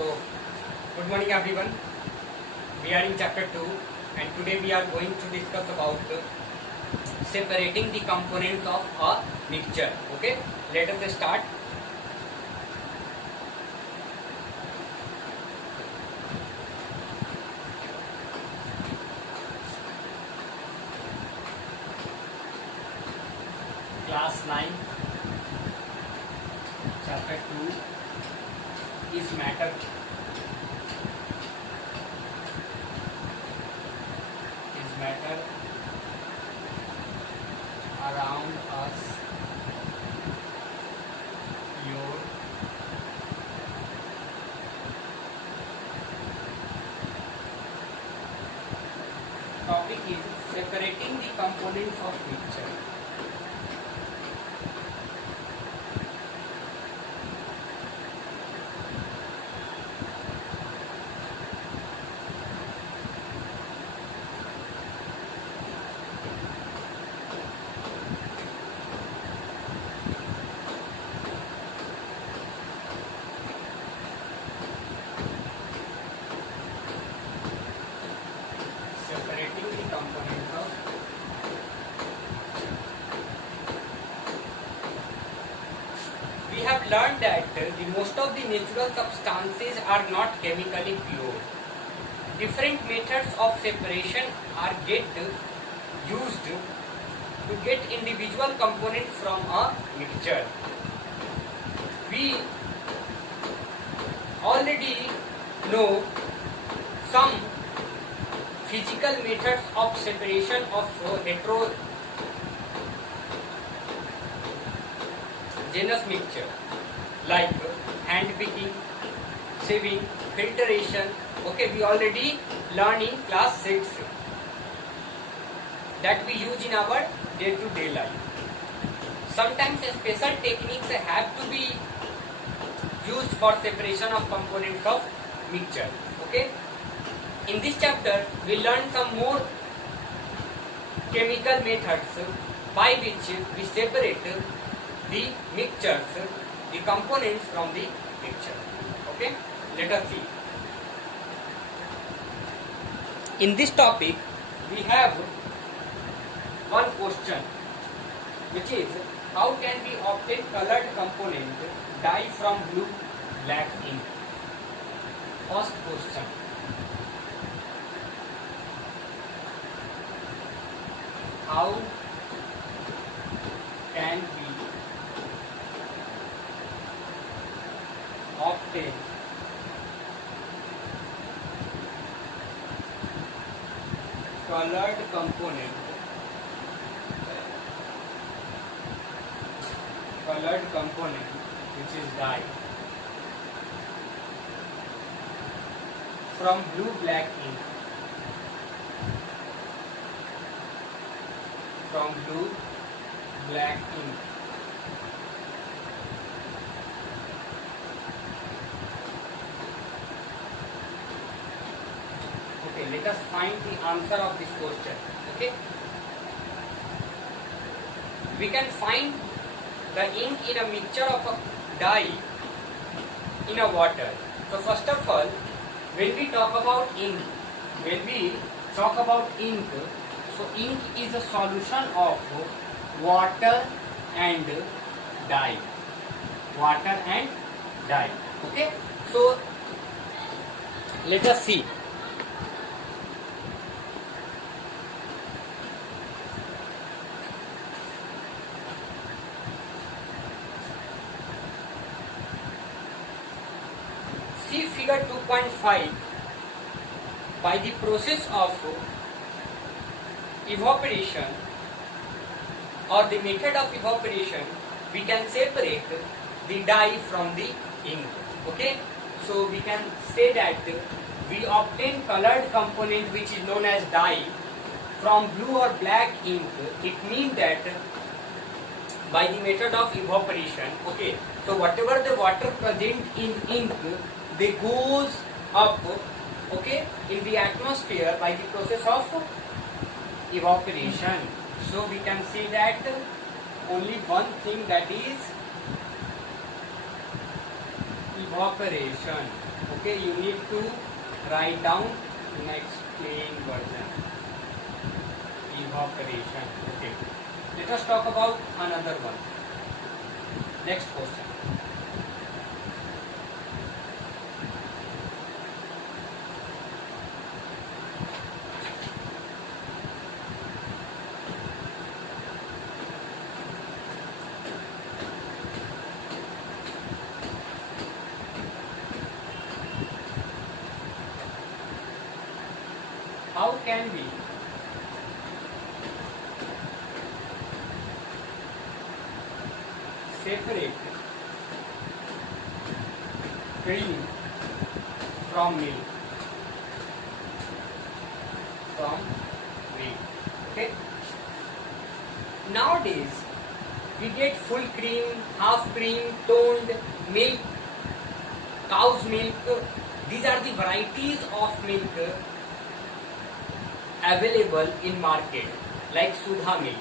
So, good morning everyone. We are in chapter 2 and today we are going to discuss about separating the components of a mixture. Okay, let us start. Class 9, chapter 2 is matter. Matter around us, your topic is separating the components of mixture. Separating the components of we have learned that the most of the natural substances are not chemically pure. Different methods of separation are used to get individual components from a mixture. We already know some physical methods of separation of heterogeneous mixture like hand picking, sieving, filtration. Okay, we already learned in class 6 that we use in our day-to-day life. Sometimes special techniques have to be used for separation of components of mixture. Okay. In this chapter, we learn some more chemical methods by which we separate the mixtures, the components from the mixture. Okay, let us see. In this topic, we have one question, which is how can we obtain colored component dye from blue black ink? First question. How can we obtain colored component which is dye from blue black ink? From blue black ink. Okay, let us find the answer of this question. Okay, we can find the ink in a mixture of a dye in a water. So first of all, when we talk about ink, so ink is a solution of water and dye. Okay. So let us see. See figure 2.5. By the process of evaporation or the method of evaporation, we can separate the dye from the ink. Okay, so we can say that we obtain colored component which is known as dye from blue or black ink. It means that by the method of evaporation. Okay, so whatever the water present in ink, they goes up, okay, in the atmosphere by the process of evaporation. So we can see that only one thing, that is evaporation. Okay, you need to write down in explain version. Evaporation. Okay. Let us talk about another one. Next question. How can we separate cream from milk? Okay. Nowadays we get full cream, half cream, toned milk, cow's milk. These are the varieties of milk available in market, like Sudha milk.